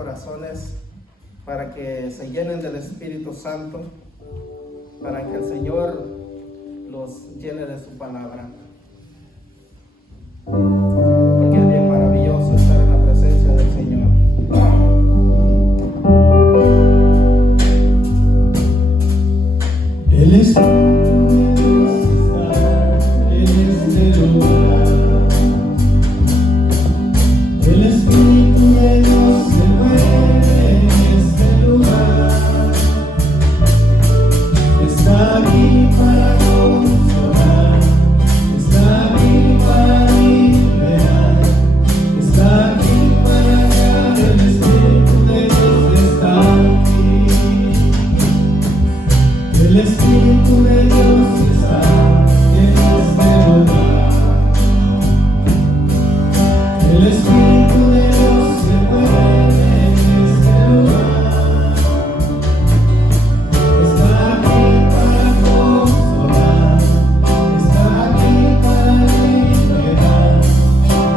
corazones para que se llenen del Espíritu Santo, para que el Señor los llene de su palabra. Porque es bien maravilloso estar en la presencia del Señor. El Espíritu está en este lugar. El Espíritu de Dios se mueve en este lugar. Está aquí para consolar, está aquí para liberar, está aquí para guiar. El Espíritu de Dios está aquí. El Espíritu de Dios está en este lugar. El Espíritu de Dios se mueve en este lugar. Está aquí para consolar, está aquí para liberar,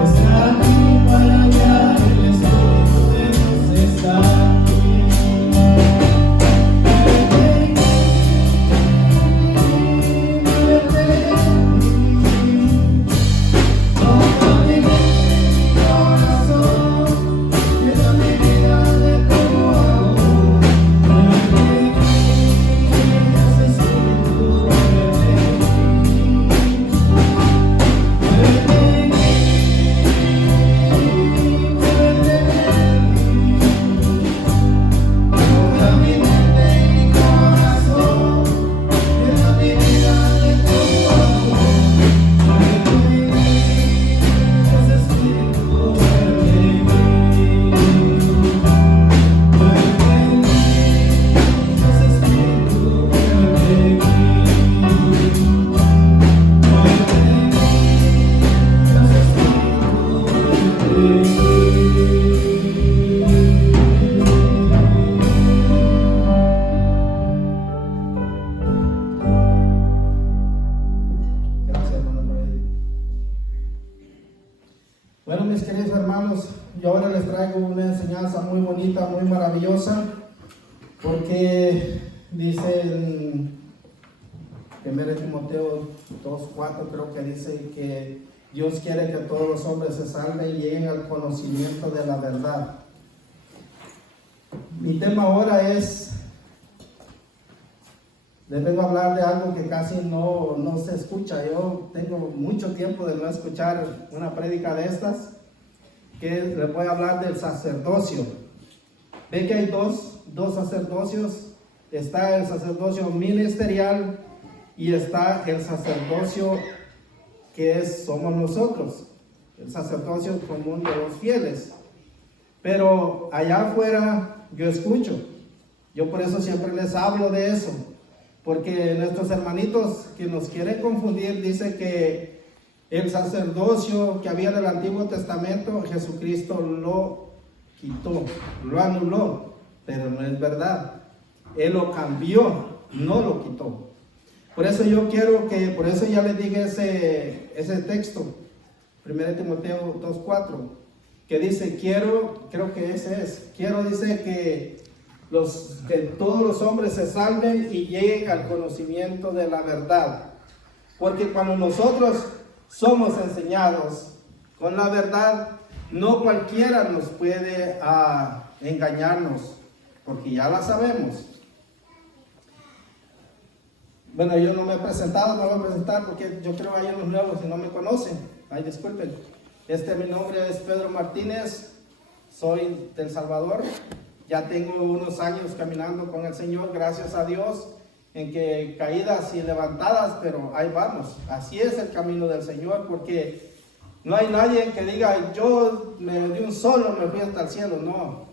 está aquí para guiar. El Espíritu de Dios está aquí. Gracias, hermano Noel. Bueno, mis queridos hermanos, yo ahora les traigo una enseñanza muy bonita, muy maravillosa, porque dice en 1 Timoteo 2:4, creo que dice que Dios quiere que todos los hombres se salven y lleguen al conocimiento de la verdad. Mi tema ahora es, les vengo a hablar de algo que casi no se escucha. Yo tengo mucho tiempo de no escuchar una prédica de estas, que les voy a hablar del sacerdocio. Ve que hay dos sacerdocios. Está el sacerdocio ministerial y está el sacerdocio que somos nosotros, el sacerdocio común de los fieles. Pero allá afuera yo escucho, yo por eso siempre les hablo de eso, porque nuestros hermanitos que nos quieren confundir dice que el sacerdocio que había del Antiguo Testamento Jesucristo lo quitó, lo anuló, pero no es verdad. Él lo cambió, no lo quitó. Por eso yo quiero que, por eso ya les dije ese texto, 1 Timoteo 2:4, que dice, creo que ese es, dice que todos los hombres se salven y lleguen al conocimiento de la verdad. Porque cuando nosotros somos enseñados con la verdad, no cualquiera nos puede engañarnos, porque ya la sabemos. Bueno, yo no me he presentado, me voy a presentar porque yo creo que hay unos nuevos que no me conocen. Ay, disculpen. Mi nombre es Pedro Martínez, soy del Salvador. Ya tengo unos años caminando con el Señor, gracias a Dios, en que caídas y levantadas, pero ahí vamos. Así es el camino del Señor, porque no hay nadie que diga, yo de un solo me fui hasta el cielo. No.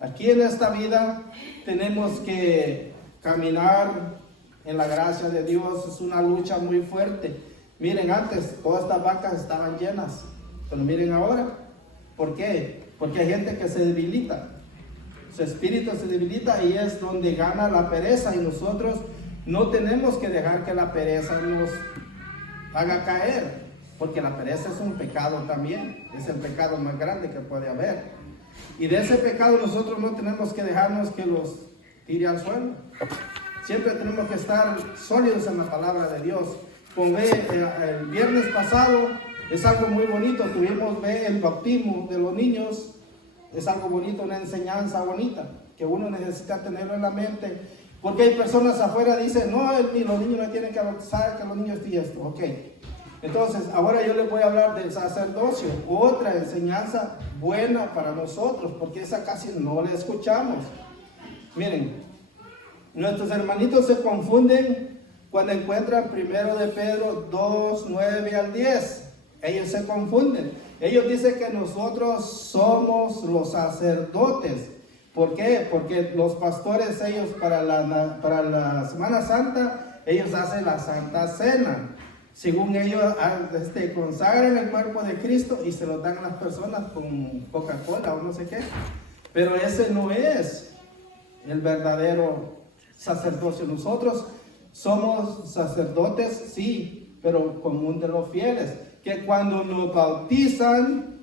Aquí en esta vida tenemos que caminar en la gracia de Dios. Es una lucha muy fuerte. Miren, antes todas estas vacas estaban llenas, pero miren ahora. ¿Por qué? Porque hay gente que se debilita, su espíritu se debilita, y es donde gana la pereza, y nosotros no tenemos que dejar que la pereza nos haga caer, porque la pereza es un pecado también, es el pecado más grande que puede haber. Y de ese pecado nosotros no tenemos que dejarnos que los tire al suelo. Siempre tenemos que estar sólidos en la palabra de Dios. Como ve, el viernes pasado es algo muy bonito. Tuvimos el bautismo de los niños. Es algo bonito, una enseñanza bonita que uno necesita tenerlo en la mente. Porque hay personas afuera que dicen, no, los niños no tienen que bautizar, que los niños tienen esto. Ok. Entonces, ahora yo les voy a hablar del sacerdocio. Otra enseñanza buena para nosotros, porque esa casi no la escuchamos. Miren. Nuestros hermanitos se confunden cuando encuentran 1 de Pedro 2, 9 al 10. Ellos se confunden. Ellos dicen que nosotros somos los sacerdotes. ¿Por qué? Porque los pastores, ellos para la Semana Santa, ellos hacen la Santa Cena. Según ellos, consagran el cuerpo de Cristo y se lo dan a las personas con Coca-Cola o no sé qué. Pero ese no es el verdadero sacerdocio. Nosotros somos sacerdotes, sí, pero común de los fieles, que cuando nos bautizan,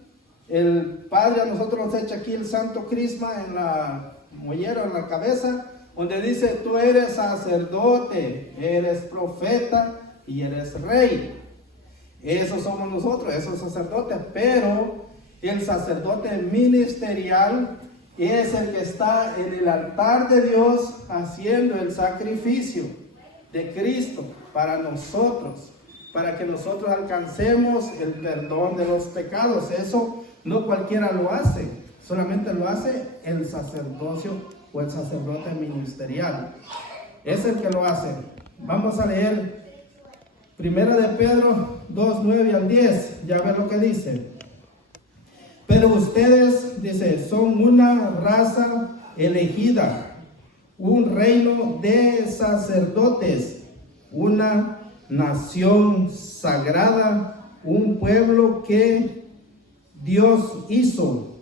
el Padre a nosotros nos echa aquí el Santo Crisma en la mollera, en la cabeza, donde dice, tú eres sacerdote, eres profeta y eres rey. Esos somos nosotros, esos sacerdotes. Pero el sacerdote ministerial es el que está en el altar de Dios haciendo el sacrificio de Cristo para nosotros, para que nosotros alcancemos el perdón de los pecados. Eso no cualquiera lo hace, solamente lo hace el sacerdocio o el sacerdote ministerial. Es el que lo hace. Vamos a leer 1 de Pedro 2, 9 al 10. Ya ve lo que dice. Pero ustedes, dice, son una raza elegida, un reino de sacerdotes, una nación sagrada, un pueblo que Dios hizo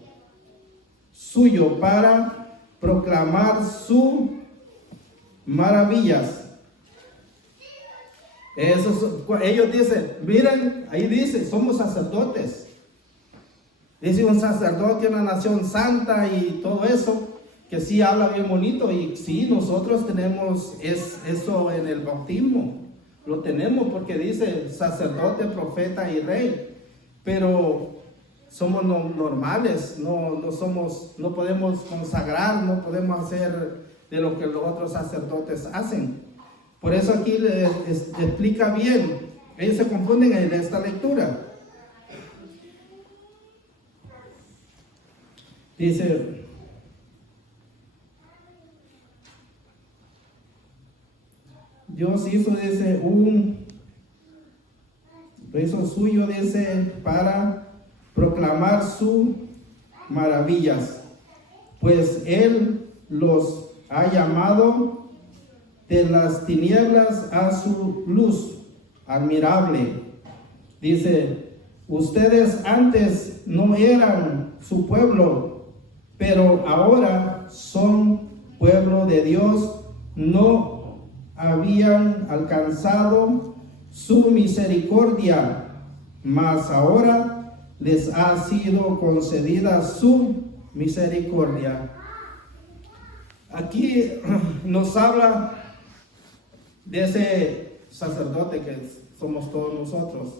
suyo para proclamar sus maravillas. Ellos dicen, miren, ahí dice, somos sacerdotes. Dice un sacerdote, una nación santa y todo eso, que sí habla bien bonito. Y sí, nosotros tenemos eso en el bautismo. Lo tenemos porque dice sacerdote, profeta y rey. Pero somos normales, no podemos consagrar, no podemos hacer de lo que los otros sacerdotes hacen. Por eso aquí les explica bien. Ellos se confunden en esta lectura. Dice, Dios hizo, dice, hizo suyo, dice, para proclamar sus maravillas, pues Él los ha llamado de las tinieblas a su luz admirable. Dice, ustedes antes no eran su pueblo, pero ahora son pueblo de Dios, no habían alcanzado su misericordia, mas ahora les ha sido concedida su misericordia. Aquí nos habla de ese sacerdote que somos todos nosotros.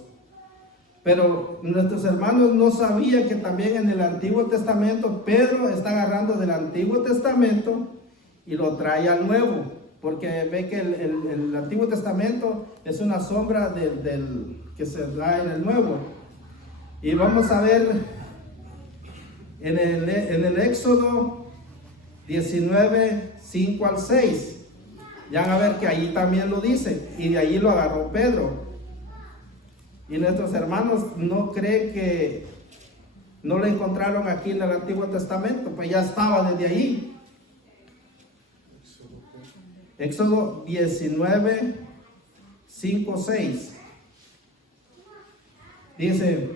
Pero nuestros hermanos no sabían que también en el Antiguo Testamento, Pedro está agarrando del Antiguo Testamento y lo trae al Nuevo, porque ve que el Antiguo Testamento es una sombra del que se da en el Nuevo. Y vamos a ver en el Éxodo 19, 5 al 6. Ya van a ver que allí también lo dice, y de allí lo agarró Pedro. Y nuestros hermanos no creen que no lo encontraron aquí en el Antiguo Testamento, pues ya estaba desde ahí. Éxodo 19, 5, 6. Dice,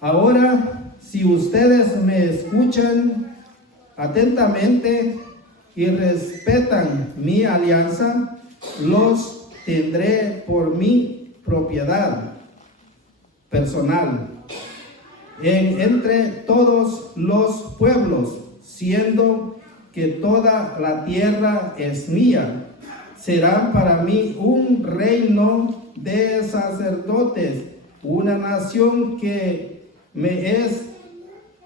ahora si ustedes me escuchan atentamente y respetan mi alianza, los tendré por mi propiedad personal. entre todos los pueblos, siendo que toda la tierra es mía. Serán para mí un reino de sacerdotes, una nación que me es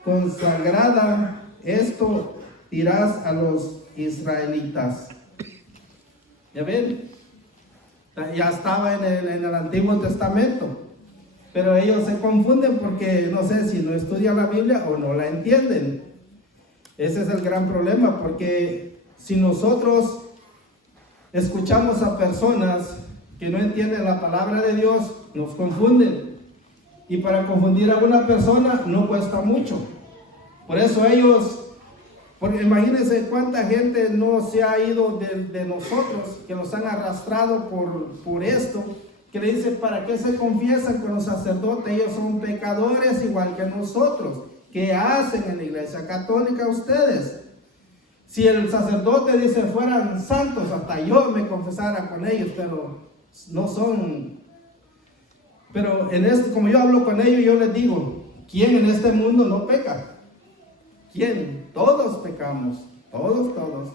consagrada. Esto dirás a los israelitas. Ya ven, ya estaba en el Antiguo Testamento, pero ellos se confunden porque no sé si no estudian la Biblia o no la entienden. Ese es el gran problema, porque si nosotros escuchamos a personas que no entienden la palabra de Dios, nos confunden. Y para confundir a una persona no cuesta mucho. Por eso ellos, porque imagínense cuánta gente no se ha ido de nosotros, que nos han arrastrado por esto, que le dicen, ¿para qué se confiesan con los sacerdotes? Ellos son pecadores igual que nosotros. ¿Qué hacen en la iglesia católica ustedes? Si el sacerdote dice fueran santos, hasta yo me confesara con ellos, pero no son. Pero como yo hablo con ellos, yo les digo, ¿quién en este mundo no peca? ¿Quién? Todos pecamos, todos.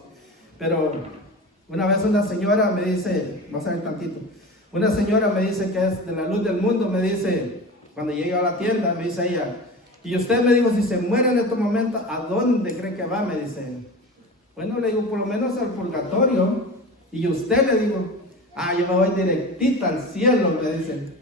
Pero una vez una señora me dice, vamos a ver tantito, una señora me dice que es de la luz del mundo, me dice, cuando llega a la tienda, me dice ella, y usted me dijo, si se muere en estos momentos, ¿a dónde cree que va? Me dice. Bueno, le digo, por lo menos al purgatorio. Y usted le digo, yo me voy directita al cielo, me dice.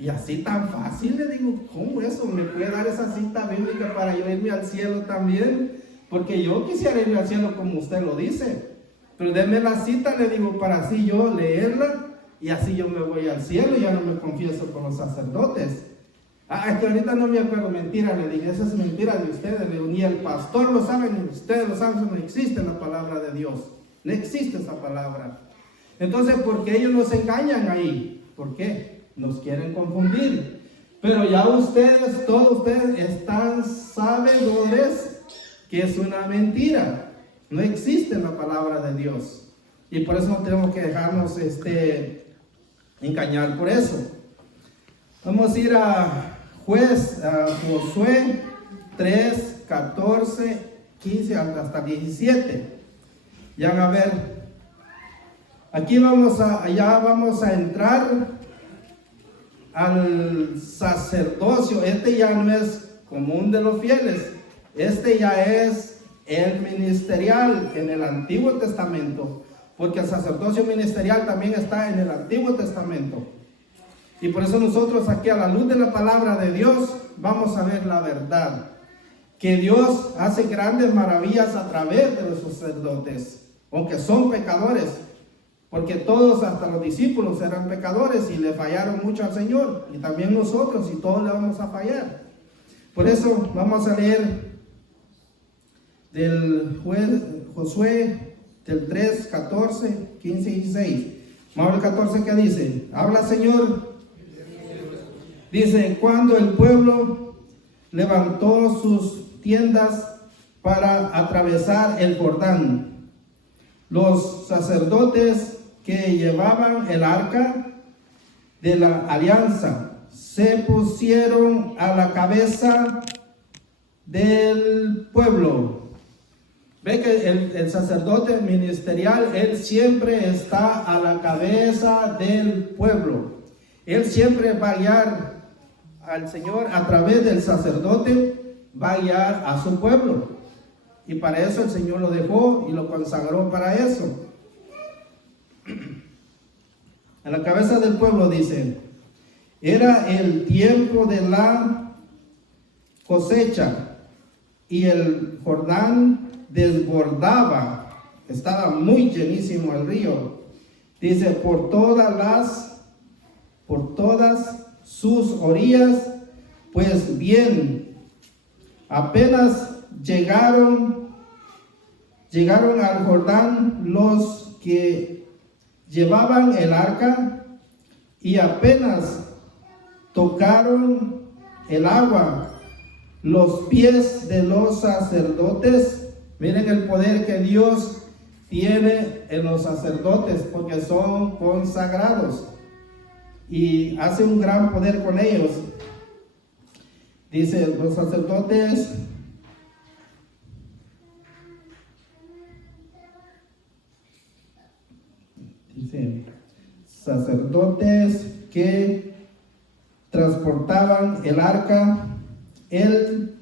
Y así tan fácil, le digo, ¿cómo eso? ¿Me puede dar esa cita bíblica para yo irme al cielo también? Porque yo quisiera irme al cielo como usted lo dice. Pero déme la cita, le digo, para así yo leerla y así yo me voy al cielo y ya no me confieso con los sacerdotes. Es que ahorita no me acuerdo, mentira, le dije, esa es mentira de ustedes, le digo, ni el pastor lo sabe, ni ustedes lo saben, no existe la palabra de Dios, no existe esa palabra. Entonces, ¿por qué ellos nos engañan ahí? ¿Por qué? Nos quieren confundir. Pero ya ustedes, todos ustedes están sabedores que es una mentira, no existe la palabra de Dios. Y por eso no tenemos que dejarnos engañar por eso. Vamos a ir a Josué 3, 14, 15 hasta 17. Ya van a ver. Aquí vamos a entrar al sacerdocio. Este ya no es común de los fieles. Este ya es el ministerial en el Antiguo Testamento. Porque el sacerdocio ministerial también está en el Antiguo Testamento. Y por eso nosotros aquí a la luz de la palabra de Dios vamos a ver la verdad. Que Dios hace grandes maravillas a través de los sacerdotes, aunque son pecadores. Porque todos, hasta los discípulos, eran pecadores y le fallaron mucho al Señor. Y también nosotros, y todos le vamos a fallar. Por eso vamos a leer del Josué del 3, 14, 15 y 16. Vamos al 14 que dice, habla Señor. Dice, cuando el pueblo levantó sus tiendas para atravesar el Jordán, los sacerdotes que llevaban el arca de la alianza se pusieron a la cabeza del pueblo. Ve que el sacerdote ministerial, él siempre está a la cabeza del pueblo. Él siempre va a guiar al Señor a través del sacerdote, va a guiar a su pueblo. Y para eso el Señor lo dejó y lo consagró para eso. A la cabeza del pueblo dice, era el tiempo de la cosecha y el Jordán desbordaba, estaba muy llenísimo el río. Dice, por todas sus orillas, pues bien, apenas llegaron al Jordán los que llevaban el arca y apenas tocaron el agua los pies de los sacerdotes. Miren el poder que Dios tiene en los sacerdotes, porque son consagrados y hace un gran poder con ellos. Dice, los sacerdotes que transportaban el arca, el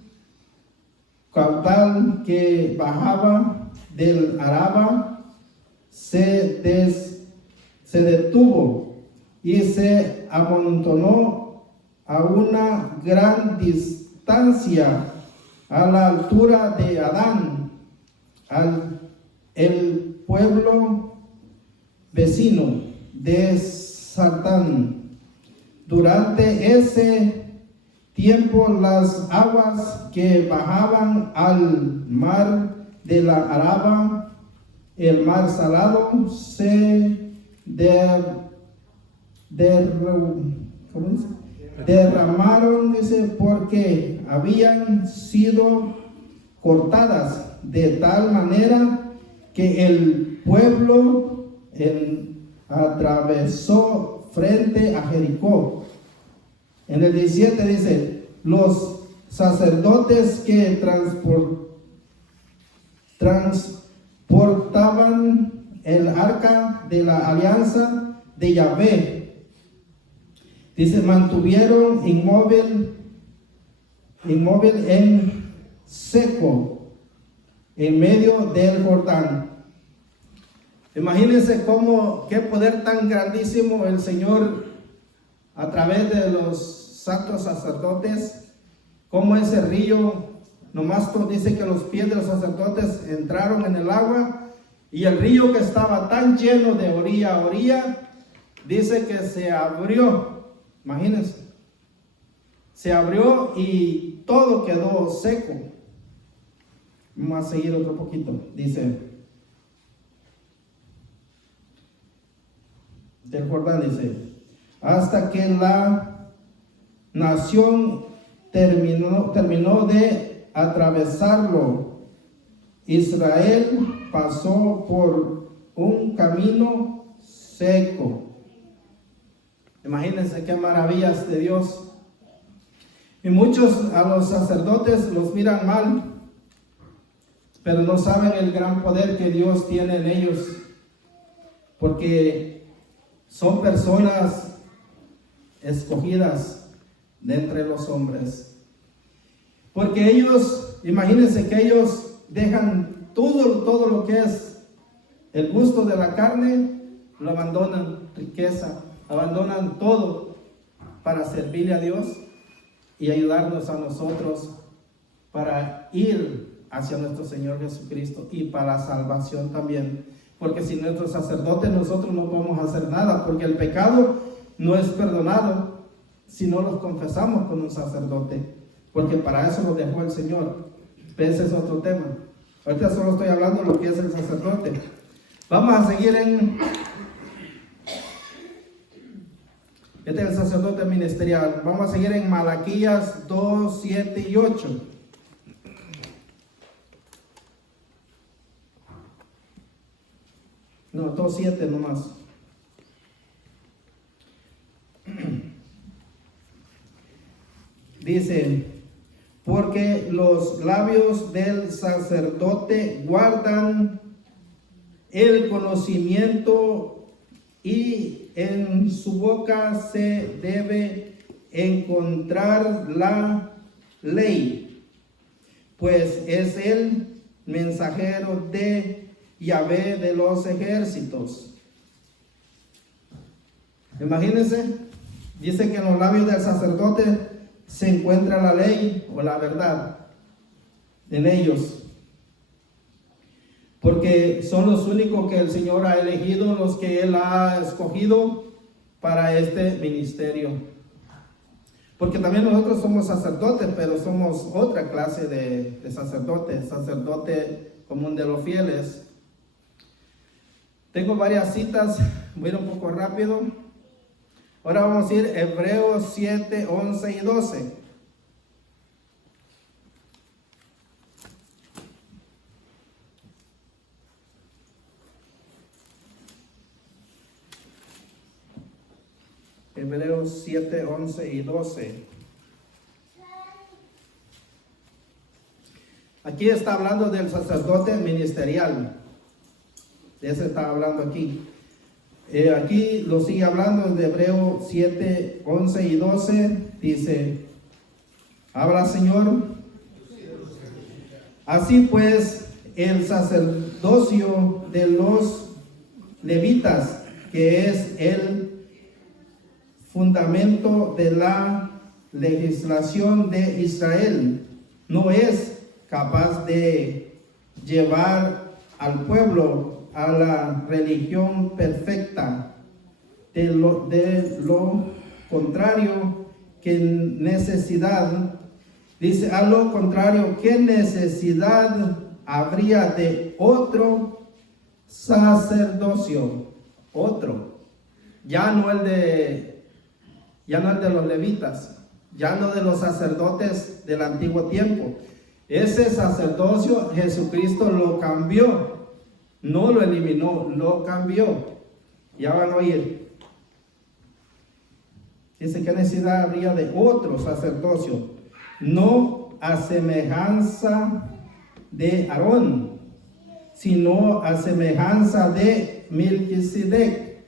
caudal que bajaba del Araba se detuvo y se amontonó a una gran distancia a la altura de Adán, el pueblo vecino de Satán. Durante ese tiempo las aguas que bajaban al mar de la Araba, el mar salado, se derramaron, dice, porque habían sido cortadas de tal manera que el pueblo atravesó frente a Jericó. En el 17 dice, los sacerdotes que transportaban el arca de la alianza de Yahvé, dice, mantuvieron inmóvil en seco, en medio del Jordán. Imagínense qué poder tan grandísimo el Señor a través de los santos sacerdotes, como ese río, nomás dice que los pies de los sacerdotes entraron en el agua y el río que estaba tan lleno de orilla a orilla, dice que se abrió. Imagínense, se abrió y todo quedó seco. Vamos a seguir otro poquito. Dice, del Jordán, dice, hasta que la nación terminó de atravesarlo, Israel pasó por un camino seco. Imagínense qué maravillas de Dios. Y muchos a los sacerdotes los miran mal, pero no saben el gran poder que Dios tiene en ellos, porque son personas escogidas de entre los hombres. Porque ellos, imagínense que ellos dejan todo lo que es el gusto de la carne, lo abandonan, riqueza, abandonan todo para servirle a Dios y ayudarnos a nosotros para ir hacia nuestro Señor Jesucristo y para la salvación también. Porque sin nuestros sacerdotes nosotros no podemos hacer nada, porque el pecado no es perdonado si no los confesamos con un sacerdote, porque para eso lo dejó el Señor. Ese es otro tema. Ahorita solo estoy hablando de lo que es el sacerdote. Vamos a seguir este es el sacerdote ministerial. Vamos a seguir en Malaquías 2, 7 y 8. No, 2, 7 nomás. Dice, porque los labios del sacerdote guardan el conocimiento y en su boca se debe encontrar la ley, pues es el mensajero de Yahvé de los ejércitos. Imagínense, dice que en los labios del sacerdote se encuentra la ley o la verdad en ellos, porque son los únicos que el Señor ha elegido, los que Él ha escogido para este ministerio. Porque también nosotros somos sacerdotes, pero somos otra clase de sacerdote, sacerdote común de los fieles. Tengo varias citas, voy a ir un poco rápido. Ahora vamos a ir a Hebreos 7, 11 y 12. Hebreos 7, 11 y 12. Aquí está hablando del sacerdote ministerial. De ese está hablando aquí. Aquí lo sigue hablando en Hebreos 7, 11 y 12. Dice, habla Señor. Así pues, el sacerdocio de los levitas, que es el fundamento de la legislación de Israel, no es capaz de llevar al pueblo a la religión perfecta. De lo contrario, ¿qué necesidad? Dice, a lo contrario, ¿qué necesidad habría de otro sacerdocio? Otro. Ya no el de los levitas, ya no de los sacerdotes del antiguo tiempo. Ese sacerdocio Jesucristo lo cambió, no lo eliminó, lo cambió. Ya van a oír. Dice, ¿qué necesidad habría de otro sacerdocio? No a semejanza de Aarón, sino a semejanza de Melquisedec.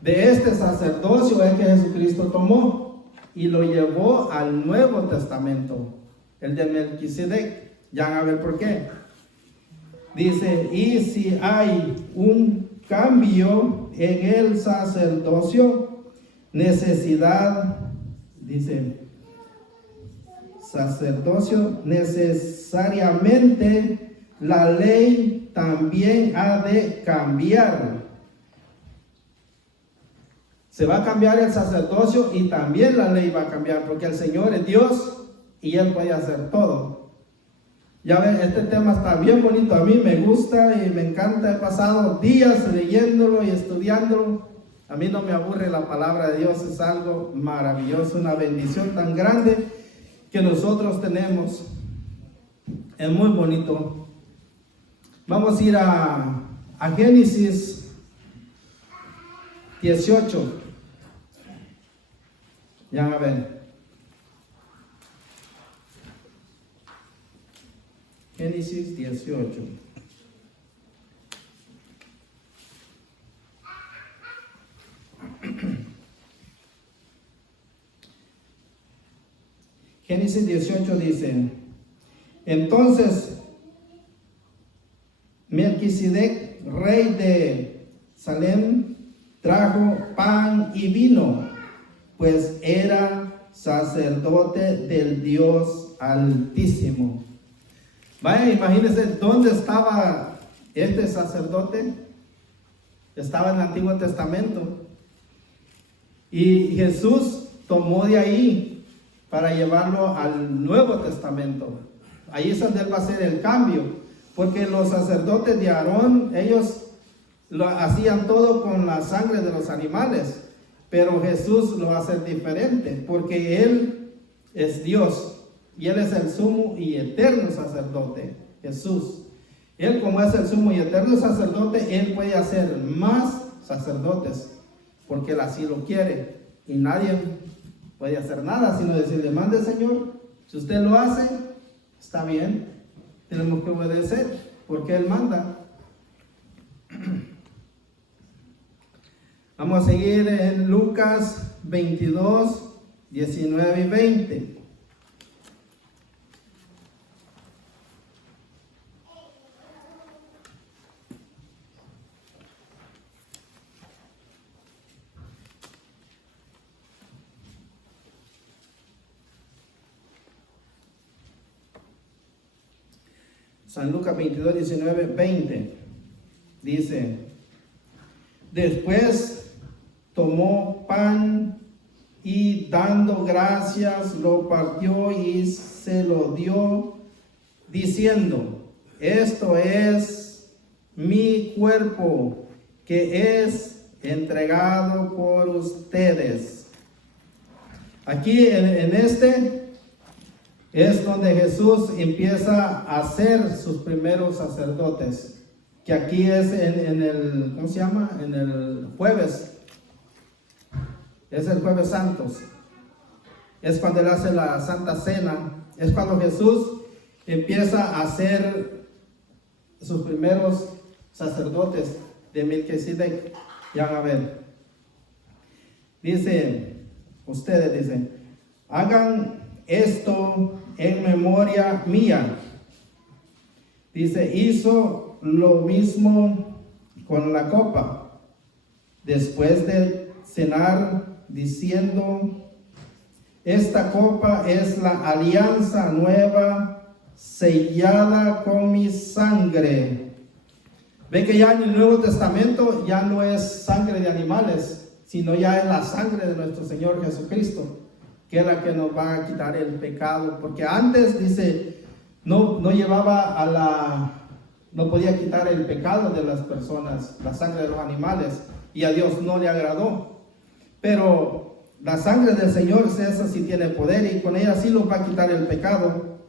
De este sacerdocio es que Jesucristo tomó y lo llevó al Nuevo Testamento, el de Melquisedec. Ya van a ver por qué. Dice, y si hay un cambio en el sacerdocio, necesidad, dice, sacerdocio, necesariamente la ley también ha de cambiar. Se va a cambiar el sacerdocio y también la ley va a cambiar, porque el Señor es Dios y Él puede hacer todo. Ya ven, este tema está bien bonito, a mí me gusta y me encanta. He pasado días leyéndolo y estudiándolo. A mí no me aburre la palabra de Dios, es algo maravilloso, una bendición tan grande que nosotros tenemos. Es muy bonito. Vamos a ir a Génesis 18. Ya a ver. Génesis 18. Génesis 18 dice, entonces Melquisedec, rey de Salem, trajo pan y vino, pues era sacerdote del Dios Altísimo. Vaya, imagínense dónde estaba este sacerdote. Estaba en el Antiguo Testamento. Y Jesús tomó de ahí para llevarlo al Nuevo Testamento. Ahí es donde él va a hacer el cambio. Porque los sacerdotes de Aarón, ellos lo hacían todo con la sangre de los animales. Pero Jesús lo va a hacer diferente. Porque Él es Dios. Y Él es el sumo y eterno sacerdote, Jesús. Él, como es el sumo y eterno sacerdote, Él puede hacer más sacerdotes, porque Él así lo quiere. Y nadie puede hacer nada, sino decirle, mande Señor. Si usted lo hace, está bien. Tenemos que obedecer, porque Él manda. Vamos a seguir en Lucas 22, 19 y 20. San Lucas 22, 19, 20. Dice, después tomó pan y dando gracias lo partió y se lo dio, diciendo, esto es mi cuerpo que es entregado por ustedes. Aquí en este es donde Jesús empieza a hacer sus primeros sacerdotes, que aquí es en el, ¿cómo se llama? En el jueves, es el jueves santos, es cuando él hace la Santa Cena, es cuando Jesús empieza a ser sus primeros sacerdotes de Melquisedec. Ya van a ver. Dice, ustedes dicen, hagan esto en memoria mía. Dice, hizo lo mismo con la copa, después de cenar, diciendo, esta copa es la alianza nueva, sellada con mi sangre. Ve que ya en el Nuevo Testamento ya no es sangre de animales, sino ya es la sangre de nuestro Señor Jesucristo, que es la que nos va a quitar el pecado. Porque antes, dice, no podía quitar el pecado de las personas, la sangre de los animales, y a Dios no le agradó. Pero la sangre del Señor, esa sí tiene poder, y con ella sí los va a quitar el pecado.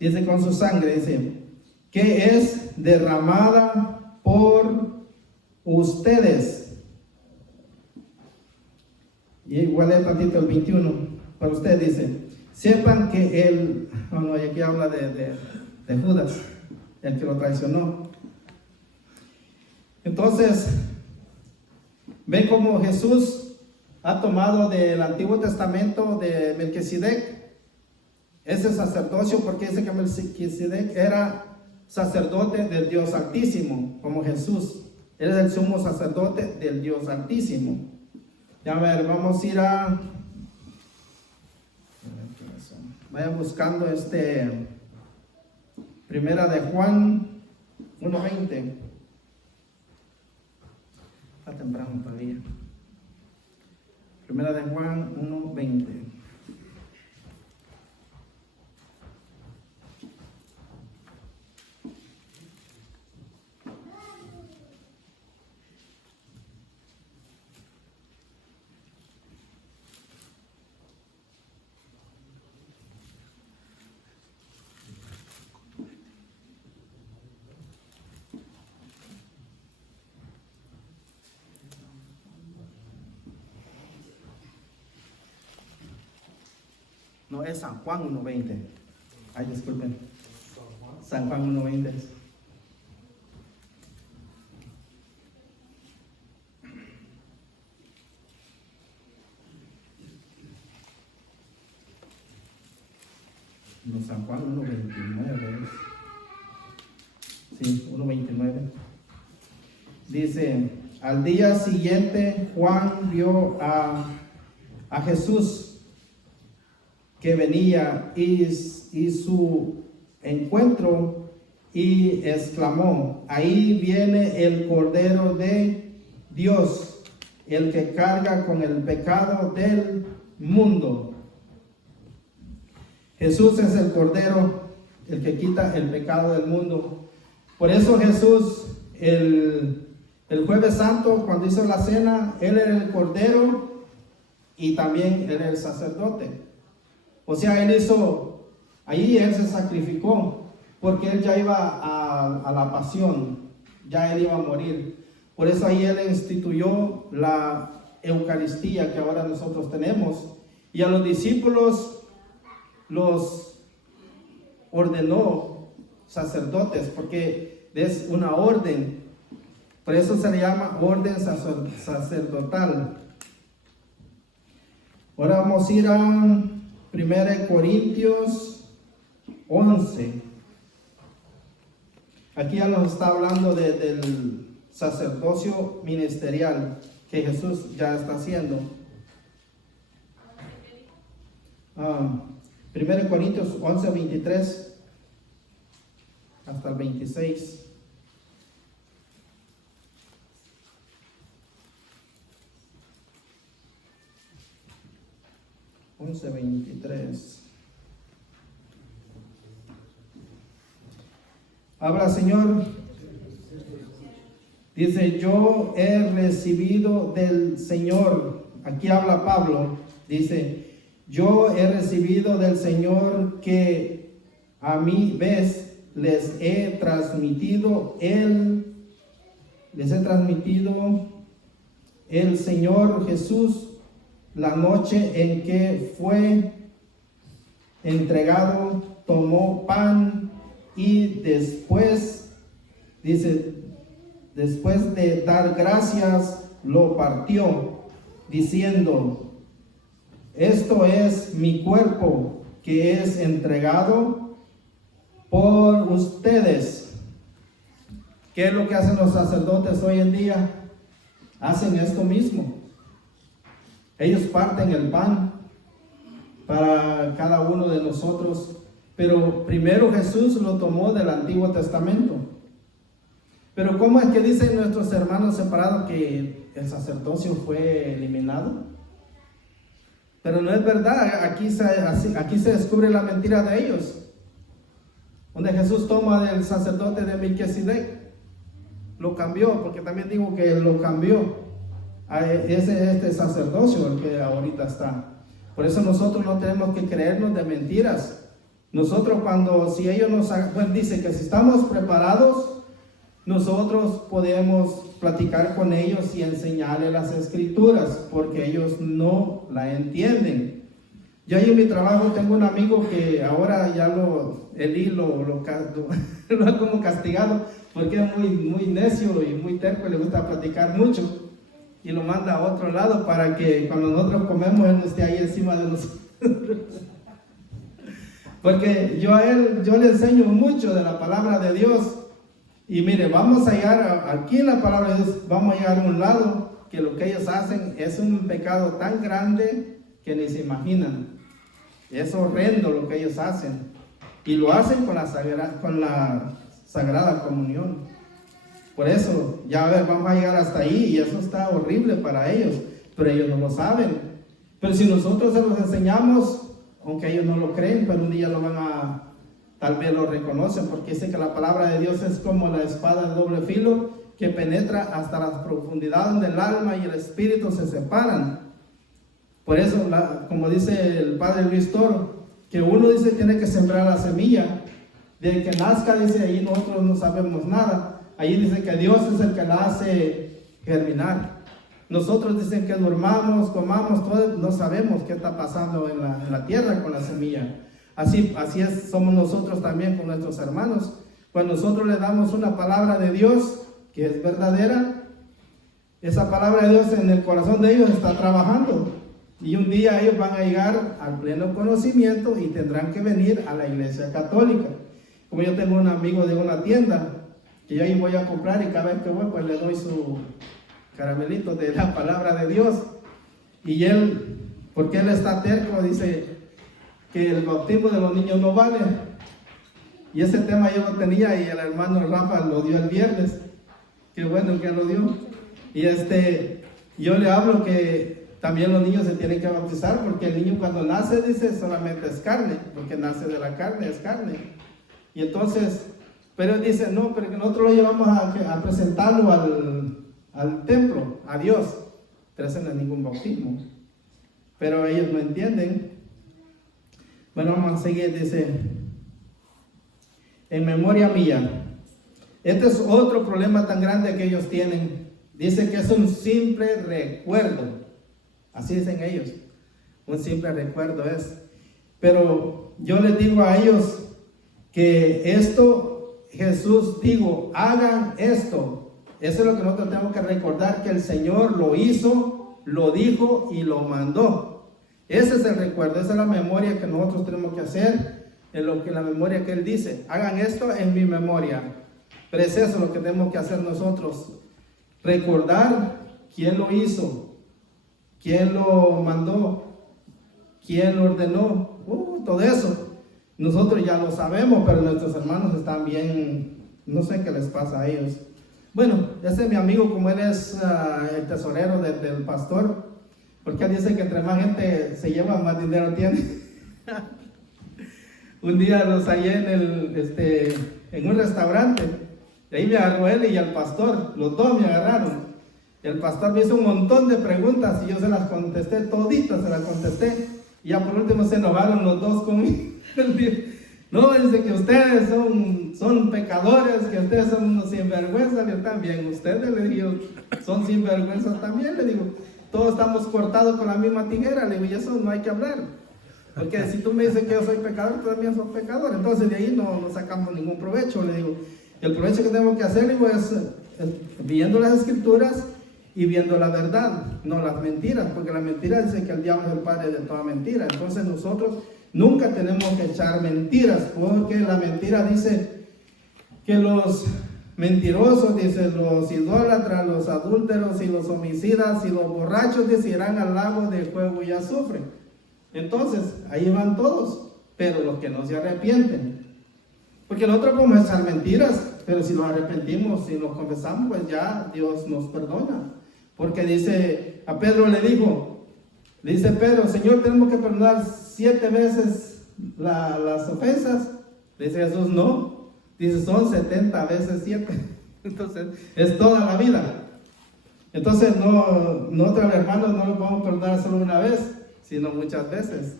Dice, con su sangre, dice, que es derramada por ustedes. Y igual es tantito el 21, para usted dice, sepan que aquí habla de Judas, el que lo traicionó. Entonces, ven cómo Jesús ha tomado del Antiguo Testamento de Melquisedec ese sacerdocio, porque dice que Melquisedec era sacerdote del Dios Altísimo, como Jesús. Él es el sumo sacerdote del Dios Altísimo. Ya a ver, vamos a ir a... Vaya buscando Primera de Juan 1:20. Está temprano todavía. Primera de Juan 1:20. No, es San Juan 1:20. Ay, disculpen. San Juan 1:20. No, San Juan 1:29. Sí, 1:29. Dice, al día siguiente Juan vio a Jesús que venía y su encuentro, y exclamó, ahí viene el Cordero de Dios, el que carga con el pecado del mundo. Jesús es el Cordero, el que quita el pecado del mundo. Por eso Jesús, el Jueves Santo, cuando hizo la cena, Él era el Cordero y también Él era el sacerdote. O sea, Él se sacrificó, porque Él ya iba a la pasión, ya Él iba a morir. Por eso ahí Él instituyó la Eucaristía que ahora nosotros tenemos. Y a los discípulos los ordenó sacerdotes, porque es una orden. Por eso se le llama orden sacerdotal. Ahora vamos a ir a 1 Corintios 11. Aquí ya nos está hablando del sacerdocio ministerial que Jesús ya está haciendo. 1 Corintios 11, 23 hasta el 26. Once 23. Habla, Señor. Dice, yo he recibido del Señor. Aquí habla Pablo. Dice, yo he recibido del Señor que a mi vez les he transmitido el Señor Jesús, la noche en que fue entregado tomó pan y después, dice, después de dar gracias, lo partió, diciendo: esto es mi cuerpo que es entregado por ustedes. ¿Qué es lo que hacen los sacerdotes hoy en día? Hacen esto mismo. Ellos parten el pan para cada uno de nosotros, pero primero Jesús lo tomó del Antiguo Testamento. Pero ¿cómo es que dicen nuestros hermanos separados que el sacerdocio fue eliminado? Pero no es verdad. Aquí se descubre la mentira de ellos, donde Jesús toma del sacerdote de Melquisedec, lo cambió, porque también digo que lo cambió a este sacerdocio, el que ahorita está. Por eso nosotros no tenemos que creernos de mentiras. Nosotros si ellos dicen que si estamos preparados, nosotros podemos platicar con ellos y enseñarles las escrituras, porque ellos no la entienden. Yo ahí en mi trabajo tengo un amigo que ahora ya Elí lo ha como castigado, porque es muy necio y muy terco y le gusta platicar mucho, y lo manda a otro lado para que cuando nosotros comemos él no esté ahí encima de nosotros. Porque yo le enseño mucho de la palabra de Dios. Y mire, vamos a llegar aquí en la palabra de Dios, vamos a llegar a un lado que lo que ellos hacen es un pecado tan grande que ni se imaginan. Es horrendo lo que ellos hacen. Y lo hacen con la Sagrada Comunión. Por eso, vamos a llegar hasta ahí, y eso está horrible para ellos, pero ellos no lo saben. Pero si nosotros se los enseñamos, aunque ellos no lo creen, pero un día tal vez lo reconocen, porque dice que la palabra de Dios es como la espada de doble filo, que penetra hasta las profundidades del alma y el espíritu se separan. Por eso, como dice el padre Luis Toro, que uno dice tiene que sembrar la semilla, de que nazca, dice, ahí nosotros no sabemos nada. Ahí dice que Dios es el que la hace germinar. Nosotros dicen que durmamos, comamos, todo, no sabemos qué está pasando en la tierra con la semilla. Así somos nosotros también con nuestros hermanos. Cuando nosotros le damos una palabra de Dios que es verdadera, esa palabra de Dios en el corazón de ellos está trabajando. Y un día ellos van a llegar al pleno conocimiento y tendrán que venir a la iglesia católica. Como yo tengo un amigo de una tienda, que yo ahí voy a comprar, y cada vez que voy pues le doy su caramelito de la palabra de Dios. Y él, porque él está terco, dice que el bautismo de los niños no vale. Y ese tema yo lo tenía, y el hermano Rafa lo dio el viernes. Qué bueno que lo dio. Y yo le hablo que también los niños se tienen que bautizar, porque el niño cuando nace, dice, solamente es carne, porque nace de la carne, es carne. Y entonces, pero él dice, no, pero que nosotros lo llevamos a presentarlo al templo, a Dios. Pero ese no es ningún bautismo. Pero ellos no entienden. Bueno, vamos a seguir, dice, en memoria mía. Este es otro problema tan grande que ellos tienen. Dice que es un simple recuerdo. Así dicen ellos. Un simple recuerdo es. Pero yo les digo a ellos que esto, Jesús dijo, hagan esto. Eso es lo que nosotros tenemos que recordar, que el Señor lo hizo, lo dijo y lo mandó. Ese es el recuerdo, esa es la memoria que nosotros tenemos que hacer, en la memoria que Él dice. Hagan esto en mi memoria. Pero es eso lo que tenemos que hacer nosotros. Recordar quién lo hizo, quién lo mandó, quién lo ordenó. Todo eso. Nosotros ya lo sabemos, pero nuestros hermanos están bien, no sé qué les pasa a ellos. Bueno, ese es mi amigo, como él es el tesorero del pastor, porque él dice que entre más gente se lleva, más dinero tiene. Un día los hallé en un restaurante, y ahí me agarró él y el pastor, los dos me agarraron. El pastor me hizo un montón de preguntas y yo se las contesté, toditas se las contesté, y ya por último se enojaron los dos conmigo. No, dice que ustedes son pecadores, que ustedes son unos sinvergüenzas. Yo también, ustedes, le digo, son sinvergüenzas también, le digo. Todos estamos cortados con la misma tijera, le digo, y eso no hay que hablar. Porque si tú me dices que yo soy pecador, tú también sos pecador. Entonces de ahí no sacamos ningún provecho. Le digo, el provecho que tenemos que hacer, digo, es viendo las escrituras y viendo la verdad, no las mentiras, porque la mentira dice que el diablo es el padre de toda mentira. Entonces nosotros nunca tenemos que echar mentiras, porque la mentira dice que los mentirosos, dice, los idólatras, los adúlteros y los homicidas y los borrachos, dice, irán al lago de fuego y azufre. Entonces, ahí van todos, pero los que no se arrepienten. Porque nosotros podemos echar mentiras, pero si nos arrepentimos, si nos confesamos, pues ya Dios nos perdona. Porque dice, a Pedro le dice Pedro, Señor, tenemos que perdonar 7 veces las ofensas. Dice Jesús, no. Dice, son 70 veces 7. Entonces, es toda la vida. Entonces, nosotros hermanos no lo podemos perdonar solo una vez, sino muchas veces.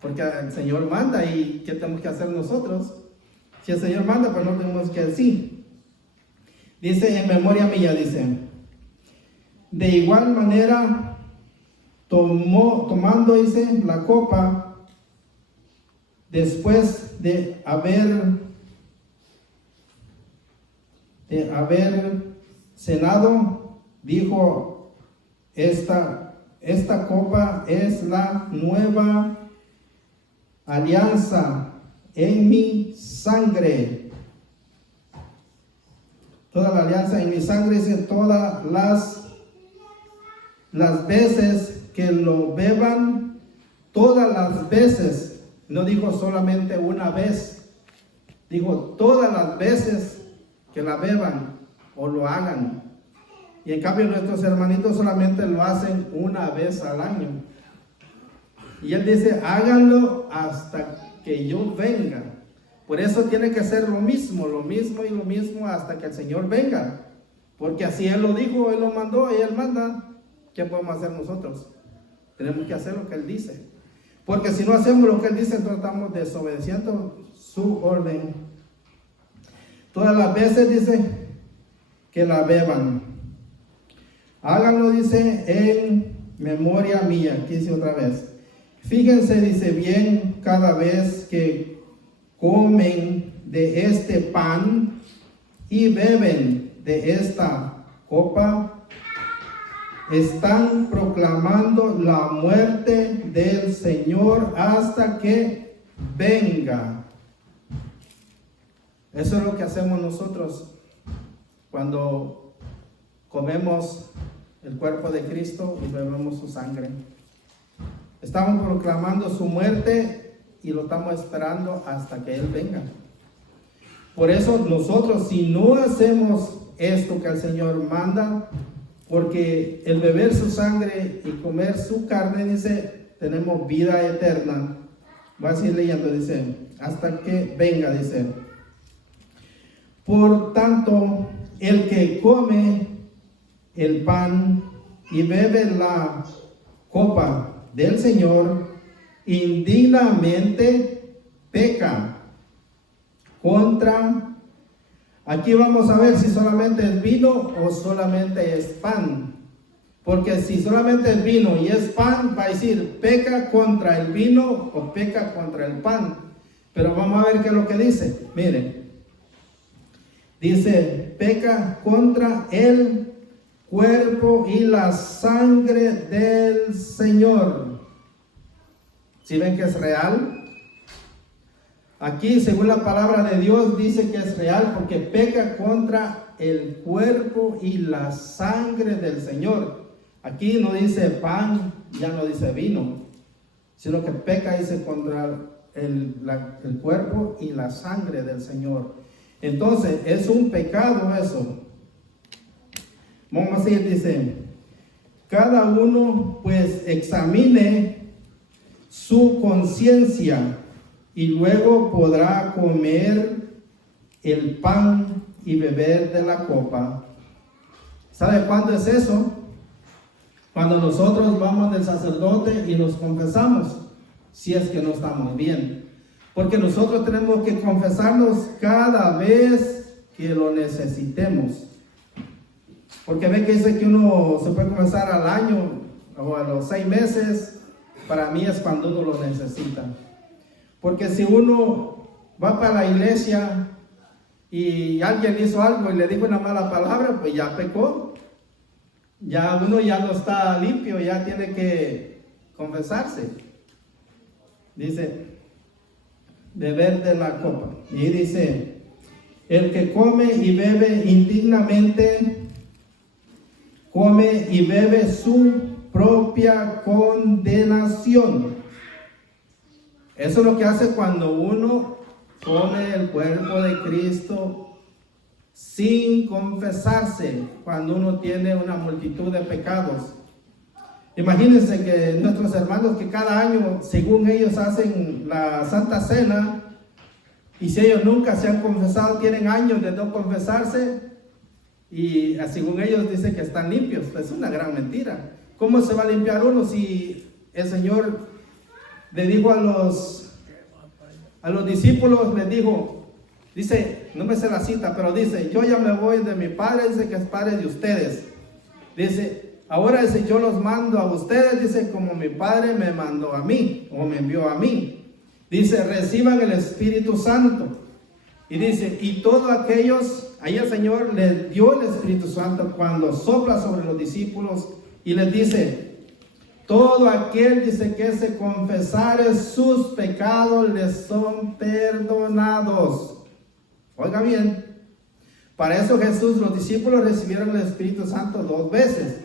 Porque el Señor manda, y ¿qué tenemos que hacer nosotros? Si el Señor manda, pues no tenemos que decir. Dice, en memoria mía, dice, de igual manera, tomando, dice, la copa, después de haber cenado, dijo, esta copa es la nueva alianza en mi sangre. Toda la alianza en mi sangre, dice, todas las veces que lo beban, todas las veces, no dijo solamente una vez, dijo todas las veces que la beban o lo hagan. Y en cambio nuestros hermanitos solamente lo hacen una vez al año. Y él dice, háganlo hasta que yo venga. Por eso tiene que ser lo mismo y lo mismo hasta que el Señor venga. Porque así Él lo dijo, Él lo mandó y Él manda. ¿Qué podemos hacer nosotros? Tenemos que hacer lo que Él dice. Porque si no hacemos lo que Él dice, entonces estamos desobedeciendo su orden. Todas las veces dice que la beban. Háganlo, dice, en memoria mía. Aquí dice otra vez. Fíjense, dice, bien cada vez que comen de este pan y beben de esta copa, están proclamando la muerte del Señor hasta que venga. Eso es lo que hacemos nosotros cuando comemos el cuerpo de Cristo y bebemos su sangre. Estamos proclamando su muerte y lo estamos esperando hasta que Él venga. Por eso nosotros, si no hacemos esto que el Señor manda, porque el beber su sangre y comer su carne, dice, tenemos vida eterna. Va a seguir leyendo, dice, hasta que venga, dice. Por tanto, el que come el pan y bebe la copa del Señor, indignamente peca contra. Aquí vamos a ver si solamente es vino o solamente es pan. Porque si solamente es vino y es pan, va a decir peca contra el vino o peca contra el pan. Pero vamos a ver qué es lo que dice. Miren, dice peca contra el cuerpo y la sangre del Señor. ¿Sí ven que es real? Aquí, según la palabra de Dios, dice que es real porque peca contra el cuerpo y la sangre del Señor. Aquí no dice pan, ya no dice vino, sino que peca, dice, contra el cuerpo y la sangre del Señor. Entonces, es un pecado eso. Vamos a decir, dice, cada uno pues examine su conciencia y luego podrá comer el pan y beber de la copa. ¿Sabe cuándo es eso? Cuando nosotros vamos del sacerdote y nos confesamos, si es que no estamos bien. Porque nosotros tenemos que confesarnos cada vez que lo necesitemos. Porque ve que dice que uno se puede confesar al año o a los 6 meses para mí es cuando uno lo necesita. Porque si uno va para la iglesia y alguien hizo algo y le dijo una mala palabra, pues ya pecó. Ya uno ya no está limpio, ya tiene que confesarse. Dice, beber de la copa. Y dice, el que come y bebe indignamente, come y bebe su propia condenación. Eso es lo que hace cuando uno come el cuerpo de Cristo sin confesarse, cuando uno tiene una multitud de pecados. Imagínense que nuestros hermanos que cada año, según ellos, hacen la Santa Cena, y si ellos nunca se han confesado, tienen años de no confesarse, y según ellos dicen que están limpios. Pues es una gran mentira. ¿Cómo se va a limpiar uno si el Señor le dijo a los discípulos, les dijo, dice, no me sé la cita, pero dice, yo ya me voy de mi Padre, dice que es Padre de ustedes. Dice, ahora dice, yo los mando a ustedes, dice, como mi Padre me mandó a mí, o me envió a mí. Dice, reciban el Espíritu Santo. Y dice, y todos aquellos, ahí el Señor les dio el Espíritu Santo cuando sopla sobre los discípulos y les dice, todo aquel, dice, que se confesare sus pecados les son perdonados. Oiga bien, para eso Jesús, los discípulos recibieron el Espíritu Santo 2 veces.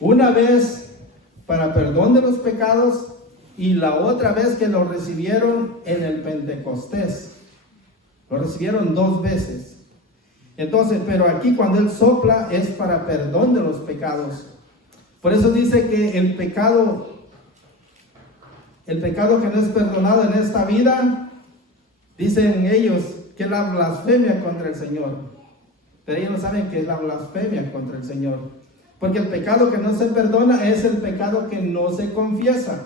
Una vez para perdón de los pecados y la otra vez que lo recibieron en el Pentecostés. Lo recibieron 2 veces. Entonces, pero aquí cuando Él sopla es para perdón de los pecados. Por eso dice que el pecado que no es perdonado en esta vida, dicen ellos que es la blasfemia contra el Señor. Pero ellos no saben que es la blasfemia contra el Señor. Porque el pecado que no se perdona es el pecado que no se confiesa.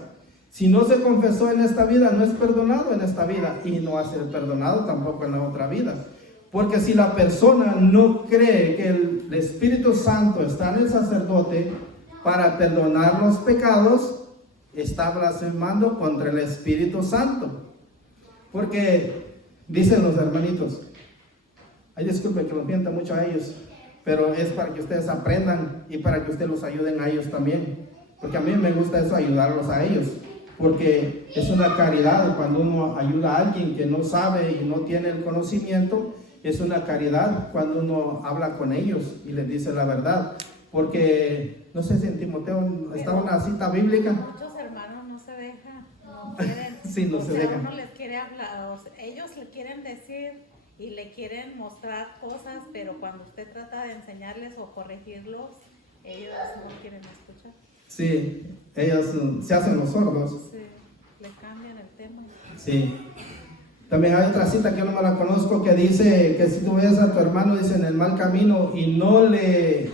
Si no se confesó en esta vida, no es perdonado en esta vida. Y no va a ser perdonado tampoco en la otra vida. Porque si la persona no cree que el Espíritu Santo está en el sacerdote para perdonar los pecados, está blasfemando contra el Espíritu Santo. Porque dicen los hermanitos, ay, disculpe que los mienta mucho a ellos, pero es para que ustedes aprendan y para que ustedes los ayuden a ellos también. Porque a mí me gusta eso, ayudarlos a ellos. Porque es una caridad cuando uno ayuda a alguien que no sabe y no tiene el conocimiento. Es una caridad cuando uno habla con ellos y les dice la verdad. Porque, no sé si en Timoteo estaba una cita bíblica. Muchos hermanos no se dejan, no quieren. Sí, no se dejan. Uno les quiere hablar, ellos le quieren decir y le quieren mostrar cosas, pero cuando usted trata de enseñarles o corregirlos, ellos no quieren escuchar. Sí, ellos se hacen los sordos. Sí, le cambian el tema. Sí. También hay otra cita que yo no me la conozco que dice que si tú ves a tu hermano, dice, en el mal camino y no le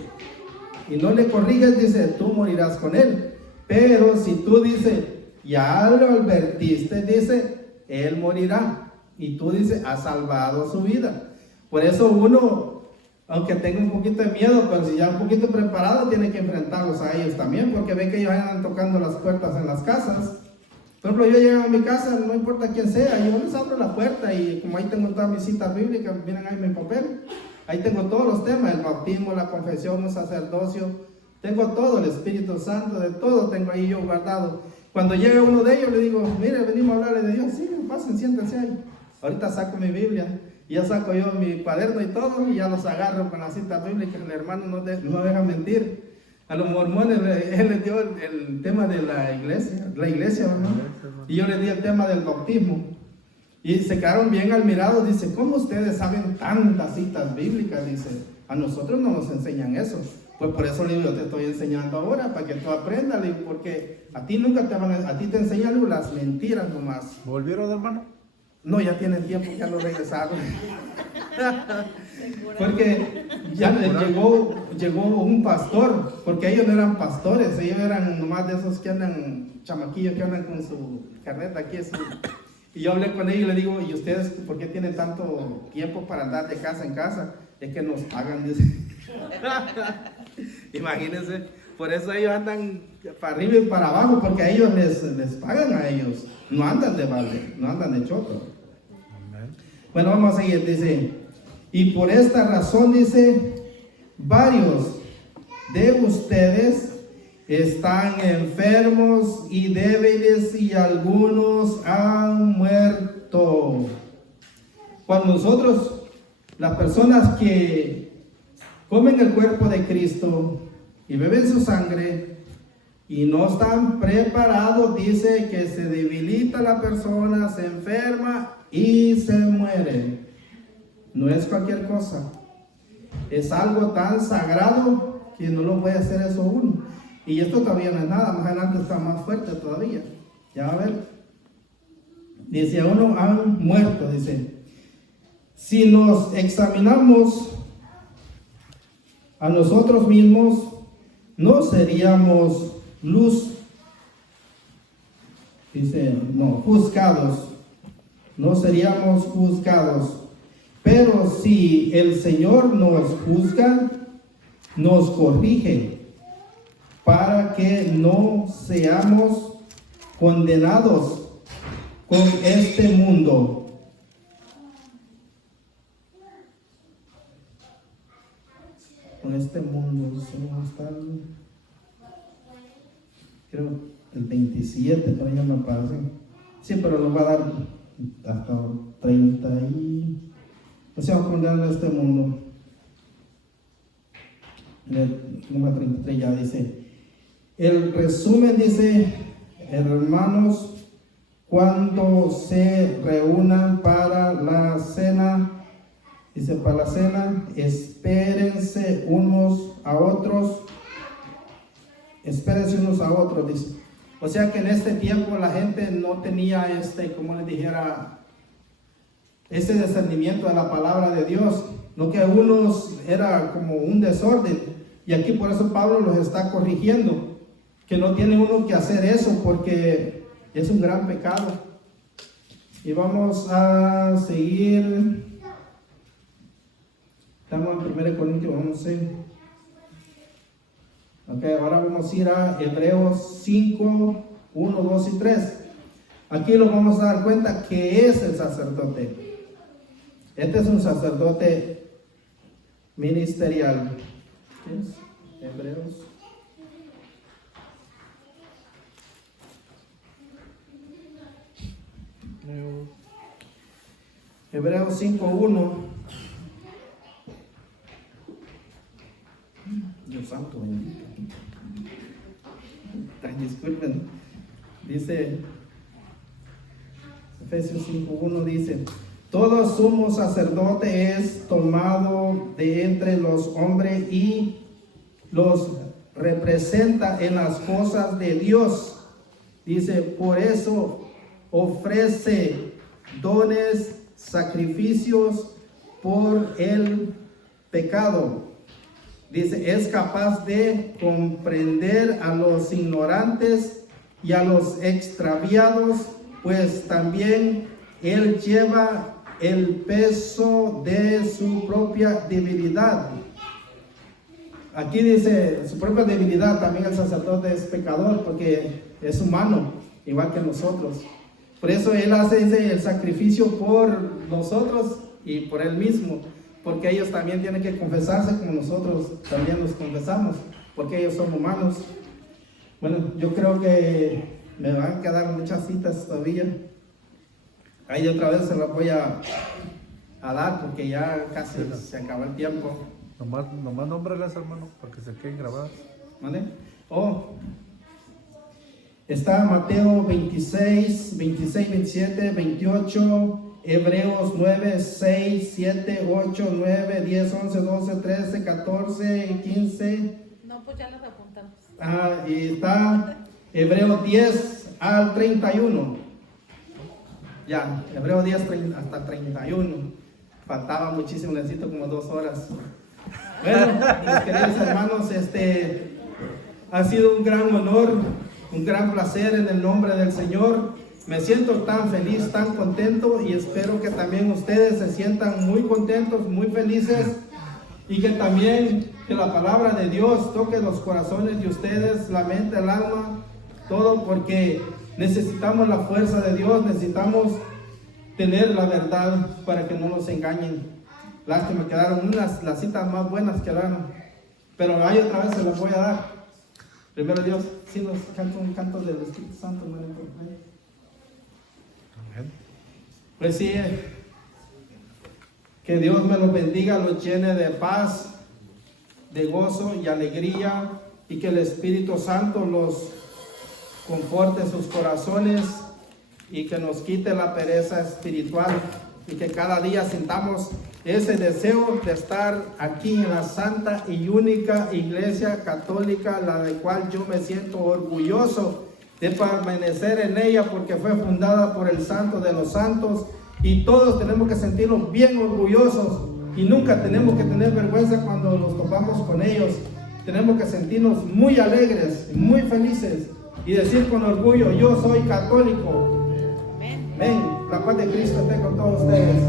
corriges, dice, tú morirás con él. Pero si tú dices, ya lo advertiste, dice, él morirá. Y tú dices, has salvado su vida. Por eso uno, aunque tenga un poquito de miedo, pero si ya un poquito preparado, tiene que enfrentarlos a ellos también, porque ven que ellos andan tocando las puertas en las casas. Por ejemplo, yo llego a mi casa, no importa quién sea, yo les abro la puerta y como ahí tengo todas mis citas bíblicas, miren ahí mi papel, ahí tengo todos los temas, el bautismo, la confesión, el sacerdocio, tengo todo, el Espíritu Santo, de todo tengo ahí yo guardado. Cuando llega uno de ellos, le digo, mire, venimos a hablarle de Dios, sí, pasen, siéntense ahí. Ahorita saco mi Biblia, y ya saco yo mi cuaderno y todo, y ya los agarro con la cita bíblica, el hermano no deja mentir. A los mormones, él les dio el tema de la iglesia, ¿verdad? Y yo les di el tema del bautismo. Y se quedaron bien admirados, dice, ¿cómo ustedes saben tantas citas bíblicas? Dice, a nosotros no nos enseñan eso. Pues por eso le digo, yo te estoy enseñando ahora, para que tú aprendas, porque a ti nunca a ti te enseñan las mentiras nomás. ¿Volvieron, hermano? No, ya tienen tiempo, ya lo regresaron. Porque ya llegó un pastor, porque ellos no eran pastores, ellos eran nomás de esos que andan, chamaquillos que andan con su carreta aquí. Y yo hablé con ellos y le digo, ¿y ustedes por qué tienen tanto tiempo para andar de casa en casa? Es que nos pagan, dice. Imagínense. Por eso ellos andan para arriba y para abajo, porque a ellos les pagan a ellos. No andan de balde, no andan de choto. Bueno, vamos a seguir, dice, y por esta razón, dice, varios de ustedes están enfermos y débiles y algunos han muerto. Cuando nosotros, las personas que comen el cuerpo de Cristo y beben su sangre y no están preparados, dice que se debilita la persona, se enferma y se muere. No es cualquier cosa. Es algo tan sagrado que no lo puede hacer eso uno. Y esto todavía no es nada, más adelante está más fuerte todavía. Ya va a ver. Dice, a uno han muerto, dice. Si nos examinamos a nosotros mismos, no seríamos luz. Dice, no, juzgados. No seríamos juzgados. Pero si el Señor nos juzga, nos corrige para que no seamos condenados con este mundo. Con este mundo, creo el 27, pero ya me parece. Sí, pero nos va a dar hasta 30 y... No se va a condenar en este mundo. En el número 33 ya dice. El resumen dice, hermanos, cuando se reúnan para la cena, dice, para la cena, espérense unos a otros, dice. O sea que en este tiempo la gente no tenía como les dijera, ese discernimiento de la palabra de Dios, no que unos era como un desorden, y aquí por eso Pablo los está corrigiendo, que no tiene uno que hacer eso porque es un gran pecado. Y vamos a seguir, estamos en 1 Corintios 11. Ok, ahora vamos a ir a Hebreos 5, 1, 2 y 3. Aquí nos vamos a dar cuenta que es el sacerdote. Este es un sacerdote ministerial. ¿Qué es? Hebreos. Hebreos 5:1. Dios santo, bendito. Disculpen. Dice Efesios 5:1 dice: todo sumo sacerdote es tomado de entre los hombres y los representa en las cosas de Dios. Dice, por eso ofrece dones, sacrificios por el pecado. Dice, es capaz de comprender a los ignorantes y a los extraviados, pues también él lleva el peso de su propia debilidad. Aquí dice su propia debilidad. También el sacerdote es pecador porque es humano, igual que nosotros. Por eso él hace el sacrificio por nosotros y por él mismo, porque ellos también tienen que confesarse como nosotros también nos confesamos, porque ellos son humanos. Bueno, yo creo que me van a quedar muchas citas todavía. Ahí otra vez se las voy a dar porque ya casi se acabó el tiempo. Nomás nómbralas, hermano, para que se queden grabadas. ¿Vale? Está Mateo 26, 27, 28, Hebreos 9, 6, 7, 8, 9, 10, 11, 12, 13, 14, 15. No, pues ya las apuntamos. Y está Hebreos 10 al 31. Ya, Hebreos 10 hasta 31. Faltaba muchísimo, necesito como 2 horas. Bueno, mis queridos hermanos, ha sido un gran honor, un gran placer en el nombre del Señor. Me siento tan feliz, tan contento, y espero que también ustedes se sientan muy contentos, muy felices, y que también que la palabra de Dios toque los corazones de ustedes, la mente, el alma, todo, porque necesitamos la fuerza de Dios, necesitamos tener la verdad para que no nos engañen. Lástima, quedaron las citas más buenas quedaron, pero hay otra vez se las voy a dar. Primero Dios, si nos canta un canto del Espíritu Santo, hermano. Pues sí, que Dios me los bendiga, los llene de paz, de gozo y alegría, y que el Espíritu Santo los conforte sus corazones y que nos quite la pereza espiritual, y que cada día sintamos ese deseo de estar aquí en la santa y única iglesia católica, la de cual yo me siento orgulloso de permanecer en ella, porque fue fundada por el Santo de los Santos, y todos tenemos que sentirnos bien orgullosos y nunca tenemos que tener vergüenza cuando nos topamos con ellos. Tenemos que sentirnos muy alegres, muy felices y decir con orgullo: yo soy católico. Amén. La paz de Cristo esté con todos ustedes.